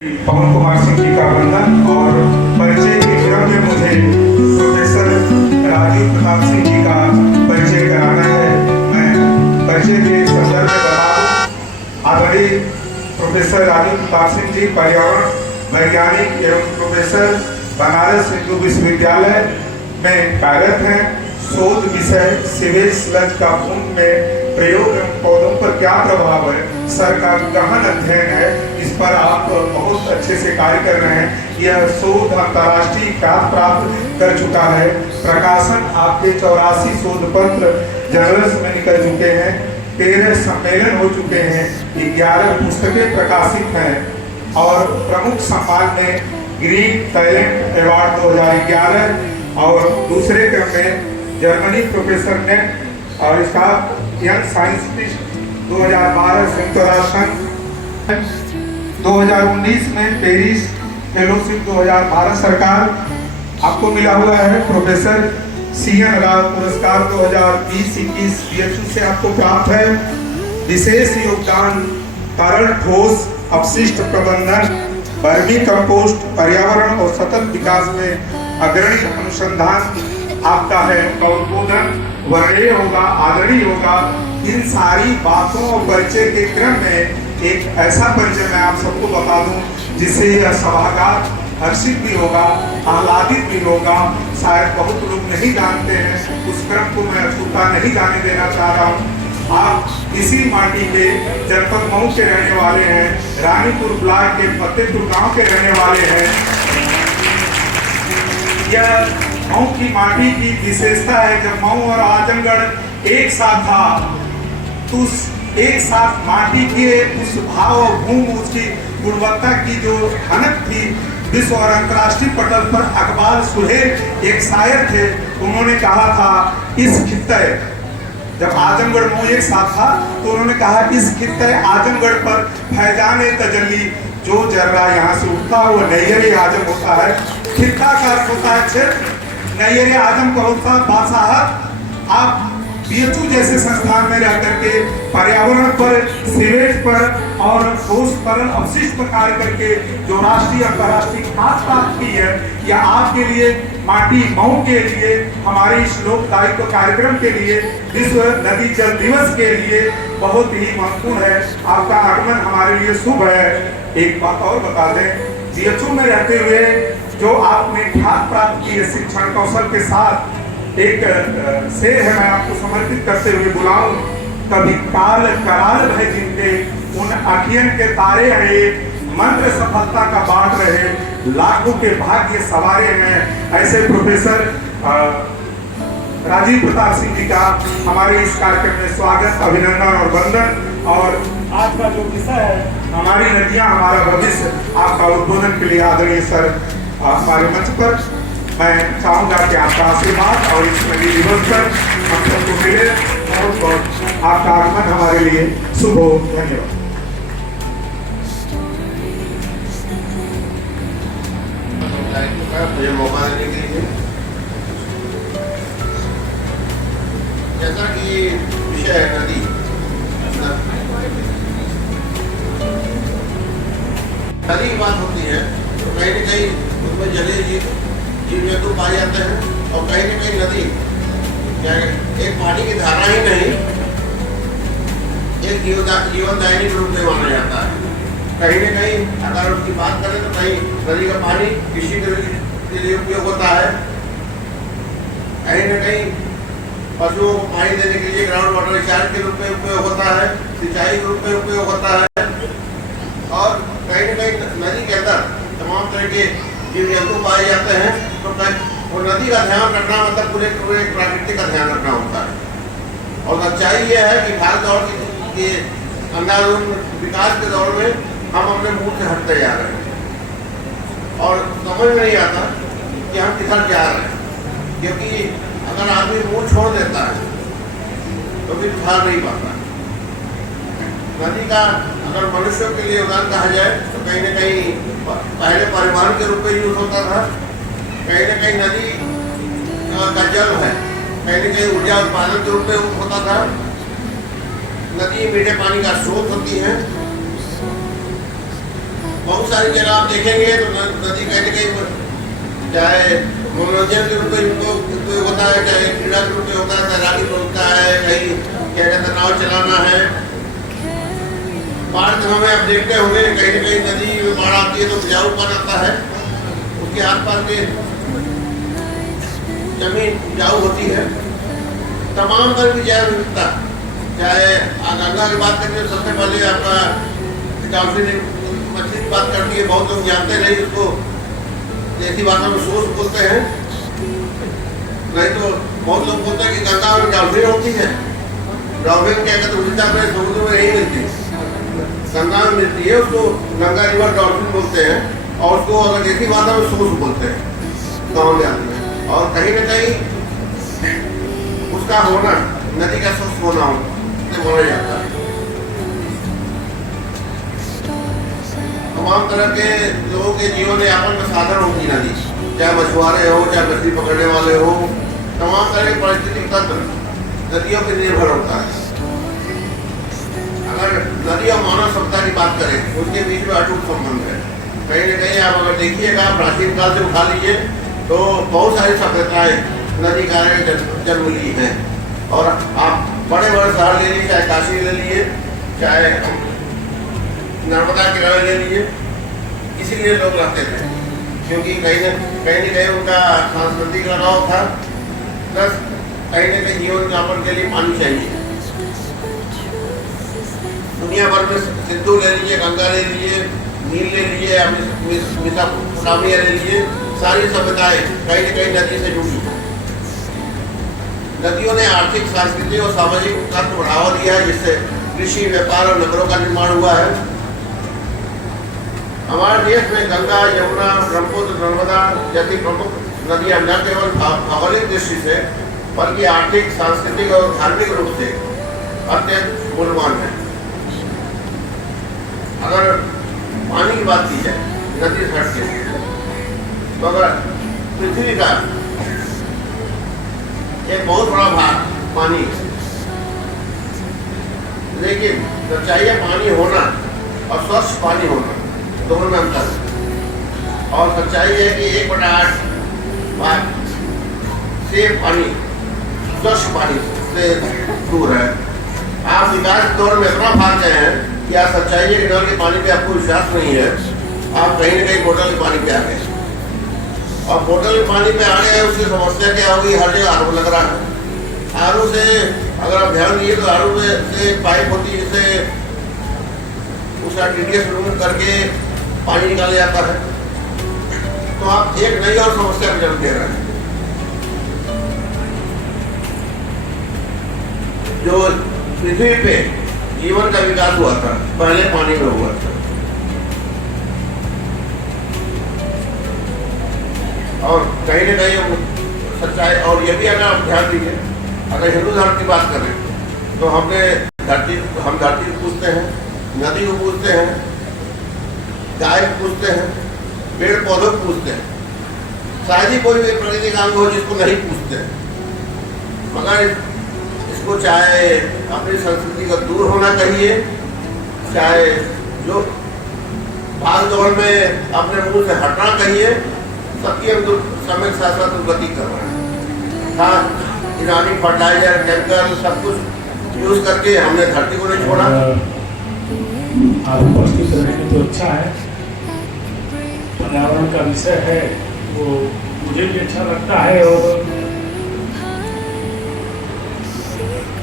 पवन कुमार सिंह जी का वंदन और परिचय के क्रम में मुझे प्रोफेसर राजीव प्रताप सिंह जी का परिचय कराना है। मैं परिचय के संदर्भ में बता दूं, आदरणीय प्रोफेसर राजीव प्रताप सिंह जी पर्यावरण वैज्ञानिक एवं प्रोफेसर बनारस हिंदू विश्वविद्यालय में कार्यरत हैं। शोध विषय सीवेज स्लज का भूमि में प्रयोग एवं पौधों पर क्या प्रभाव है, सर का गहन अध्ययन है। इस पर आप बहुत अच्छे से कार्य कर रहे हैं। यह शोध अंतर्राष्ट्रीय ख्याति प्राप्त कर चुका है। प्रकाशन आपके 84 शोध पत्र जर्नल्स में निकल चुके हैं। 13 सम्मेलन हो चुके हैं। 11 पुस्तकें प्रकाशित हैं और प्रमुख सम्मान में ग्रीन टैलेंट अवार्ड 2011 और दूसरे क्रम में जर्मनी प्रोफेसर नेट और इसका यंग साइंटिस्ट 2012 संयुक्त राष्ट्र संघ 2019 में पेरिस फेलोशिप 2012 सरकार आपको मिला हुआ है। प्रोफेसर CN राव पुरस्कार 2020-21 BHU से आपको प्राप्त है। विशेष योगदान तरल ठोस अपशिष्ट प्रबंधन, वर्मी कंपोस्ट, पर्यावरण और सतत विकास में अग्रणी अनुसंधान आपका है। उद्बोधन वर्णीय होगा, आदरणीय होगा। इन सारी बातों और परिचय के क्रम में एक ऐसा परिचय मैं आप सबको बता दूं जिससे यह सभागार हर्षित भी होगा, आह्लादित भी होगा। शायद बहुत लोग नहीं जानते हैं, उस क्रम को मैं अछूता नहीं जाने देना चाह रहा हूँ। आप इसी माटी के जनपद मऊ के रहने वाले हैं, रानीपुर ब्लॉक के फतेहपुर गांव के रहने वाले हैं। यह मऊ की माटी की विशेषता है। जब मऊ और आजमगढ़ एक साथ था तो उस एक साथ माटी के उस भाव और भूमि, उसकी गुणवत्ता की जो खनक थी, विश्व और अंतर्राष्ट्रीय पटल पर अकबाल सुहेल एक शायर थे, उन्होंने कहा था इस खित्ते, जब आजमगढ़ मऊ एक साथ था तो उन्होंने कहा इस खित्ते आजमगढ़ पर फैजाने तजल्ली जो जर्रा यहाँ से उठता है वो नैयर आजम होता है। खित्ता का अर्थ होता है क्षेत्र, नैयर आजम का होता है बादशाहत। आप BHU जैसे संस्थान में रह करके पर्यावरण पर, सीवेज पर और ठोस तरल अपशिष्ट पर कार्य करके जो राष्ट्रीय अंतर्राष्ट्रीय ख्याति प्राप्त की है, यह आपके लिए, माटी मऊ के लिए, हमारे इस लोक दायित्व कार्यक्रम के लिए, विश्व नदी जल दिवस के लिए बहुत ही महत्वपूर्ण है। आपका आगमन हमारे लिए शुभ है। एक बात और बता दें, BHU में रहते हुए जो आपने ख्याति प्राप्त की है शिक्षण कौशल के साथ, एक शेर है मैं आपको समर्पित करते हुए बुलाऊं। कभी काल कराल भय जिनके उन अखियन के तारे हैं, मंत्र सफलता का बांट रहे, लाखों के भाग्य सवारे हैं। ऐसे प्रोफेसर राजीव प्रताप सिंह जी का हमारे इस कार्यक्रम में स्वागत, अभिनंदन और वंदन। और आज का जो विषय है हमारी नदियां हमारा भविष्य, आपका उद्बोधन के लिए आदरणीय सर हमारे मंच पर मैं चाहूँगा कि आपका आशीर्वाद और इस नदी दिवस पर हम सबको मिले। बहुत बहुत आपका आगमन हमारे लिए शुभ हो। धन्यवाद। मुझे मौका देने के लिए, जैसा कि विषय है नदी, नदी की बात होती है तो कहीं न कहीं उसमें जलीय जीव जंतु पाए जाते हैं और कहीं न कहीं नदी एक पानी की धारा ही नहीं, एक जीवनदायिनी रूप में माना जाता है। कहीं न कहीं अगर उसकी बात करें तो कहीं नदी का पानी कृषि के लिए उपयोग होता है, कहीं न कहीं पशुओं को पानी देने के लिए ग्राउंड वाटर रिचार्ज के रूप में उपयोग होता है, सिंचाई के रूप में उपयोग होता है। और कहीं न कहीं नदी के अंदर तमाम तरह के जीव जंतु पाए जाते हैं। तो वो नदी का ध्यान रखना मतलब पूरे प्रकृति का ध्यान रखना होता है। और सच्चाई ये है कि भाग दौड़ के अंधाधुन विकास के दौर में हम अपने मूल से हटते जा रहे हैं और समझ में नहीं आता कि हम किधर जा रहे हैं। क्योंकि अगर आदमी मूल छोड़ देता है तो फिर उठार नहीं पाता। नदी का अगर मनुष्यों के लिए योगदान कहा जाए तो कहीं न कहीं पहले परिवहन के रूप में यूज होता था, कहीं न कहीं नदी का जल है, कहीं न कहीं ऊर्जा उत्पादन के रूप में होता था। नदी मीठे पानी का स्रोत होती है। बहुत सारी जगह आप देखेंगे तो नदी कहीं ना कहीं चाहे मनोरंजन के रूप में उपयोग होता है, चाहे क्रीड़ा के रूप में होता है, तैराकी में होता है, कहीं क्या कहते हैं नाव चलाना है। बाढ़ के समय आप देखते होंगे कहीं ना कहीं नदी में बाढ़ आती है तो उपजाऊपन आता है, उसके आसपास के जमीन उपजाऊ होती है। तमाम तरह की जैव विविधता, चाहे गंगा की बात करें तो सबसे पहले आपका डॉल्फिन मछली की बात करती है, बहुत लोग जानते नहीं उसको, ऐसी भाषा में सोच बोलते हैं, नहीं तो बहुत लोग बोलते हैं कि गंगा में डॉल्फिन होती है। डॉल्फिन क्या कहते हैं उड़ीसा में समुद्र में नहीं मिलती, गंगा में मिलती है, उसको गंगा रिवर डॉल्फिन बोलते हैं और उसको अगर ऐसी भाषा में सोच बोलते हैं गाँव में आते हैं। और कहीं ना कहीं उसका होना, नदी का स्वस्थ होना माना जाता है। तमाम तरह के लोगों के जीवन यापन का साधन होती नदी, चाहे मछुआरे हो, चाहे मछली पकड़ने वाले हो, तमाम तरह के पारिस्थितिक तंत्र नदियों पर निर्भर होता है। अगर नदी और मानव सभ्यता की बात करें उनके बीच में अटूट संबंध है। कहीं न कहीं आप अगर देखिएगा प्राचीन काल से उठा लीजिए तो बहुत सारी सभ्यताएं नदी किनारे जन्म ली हैं। और आप बड़े बड़े शहर ले लीजिए, चाहे काशी ले लीजिए, चाहे नर्मदा किनारे ले लीजिए, इसीलिए लोग रहते थे क्योंकि कहीं न कहीं उनका सांस्कृतिक लगाव था, प्लस कहीं न कहीं जीवन यापन के लिए पानी चाहिए। दुनिया भर में सिंधु ले लीजिए, गंगा ले लीजिए, नील ले लीजिए, मेसोपोटामिया ले लीजिए, सारी सभ्यताएं कहीं न कहीं नदी से जुड़ी हैं। नदियों ने आर्थिक, सांस्कृतिक और सामाजिक विकास को बढ़ावा दिया है, जिससे कृषि, व्यापार और नगरों का निर्माण हुआ है। हमारे देश में गंगा, यमुना, ब्रह्मपुत्र, नर्मदा जैसी प्रमुख नदियां न केवल भौगोलिक दृष्टि से बल्कि आर्थिक, सांस्कृतिक और धार्मिक रूप से अत्यंत मूल्यवान है। अगर पानी की बात की जाए नदी से हट के, तो अगर पृथ्वी का एक बहुत बड़ा भाग पानी, लेकिन जब चाहिए पानी होना और स्वच्छ पानी होना, दोनों में अंतर है। और सच्चाई है कि 1/8 भाग से पानी स्वच्छ पानी से दूर है। आप विकास दौर में इतना भाग गए हैं कि आप सच्चाई है कि नल के पानी पे आपको विश्वास नहीं है, आप कहीं न कहीं बोतल के पानी पे आ गए। और बोतल के पानी पे आ गए, उससे समस्या क्या होगी, हर जगह आर ओ लग रहा है। आर ओ से अगर आप ध्यान दिए तो आर ओ से पाइप होती है, जिससे उसका TDS रिमूव करके पानी निकाला जाता है। तो आप एक नई और समस्या को जन्म दे रहे हैं। जो पृथ्वी पे जीवन का विकास हुआ था पहले पानी में हुआ था। और कहीं न कहीं सच्चाई, और ये भी अगर आप ध्यान दीजिए, अगर हिंदू धर्म की बात करें तो हम धरती को पूजते हैं, नदी को पूजते हैं, गाय को पूजते हैं, पेड़ पौधों को पूजते हैं। शायद ही कोई भी प्रकृति का अंग हो जिसको नहीं पूजते। मगर इसको चाहे अपनी संस्कृति का दूर होना चाहिए, चाहे जो भाग दौड़ में अपने मुंह से हटना चाहिए, सबकी हम समय के साथ साथ उन्नति कर रहे हैं। हाँ, ईरानी फर्टिलाइजर, केमिकल सब कुछ यूज करके हमने धरती को नहीं छोड़ा। आप उपस्थित रहने तो अच्छा है, पर्यावरण का विषय है वो मुझे भी अच्छा लगता है और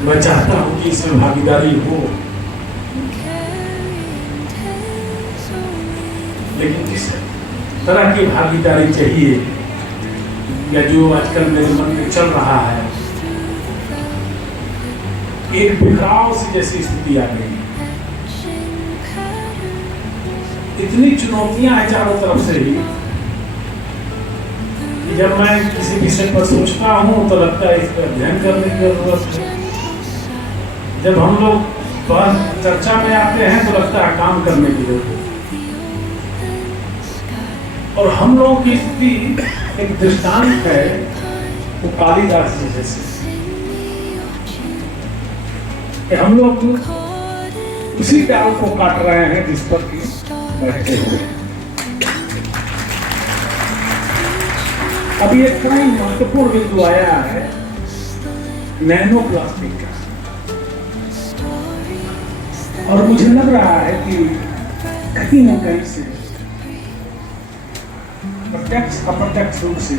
मैं चाहता हूँ कि इसमें भागीदारी हो। लेकिन किस तरह की भागीदारी चाहिए, या जो आजकल मेरे मन में चल रहा है, एक बिखराव से जैसी स्थिति आ गई। इतनी चुनौतियां हैं चारों तरफ से ही, जब मैं किसी विषय पर सोचता हूँ तो लगता है इस पर अध्ययन करने की जरूरत है। जब हम लोग चर्चा में आते हैं तो लगता है काम करने की जरूरत है। और हम लोगों की स्थिति एक दृष्टांत है वो कालिदास जी जैसे, कि हम लोग उसी डाल को काट रहे हैं जिस पर बैठे हुए। अभी एक बड़ा ही महत्वपूर्ण बिंदु आया है नैनो प्लास्टिक का, और मुझे लग रहा है कि कहीं न कहीं से प्रत्यक्ष अप्रत्यक्ष रूप से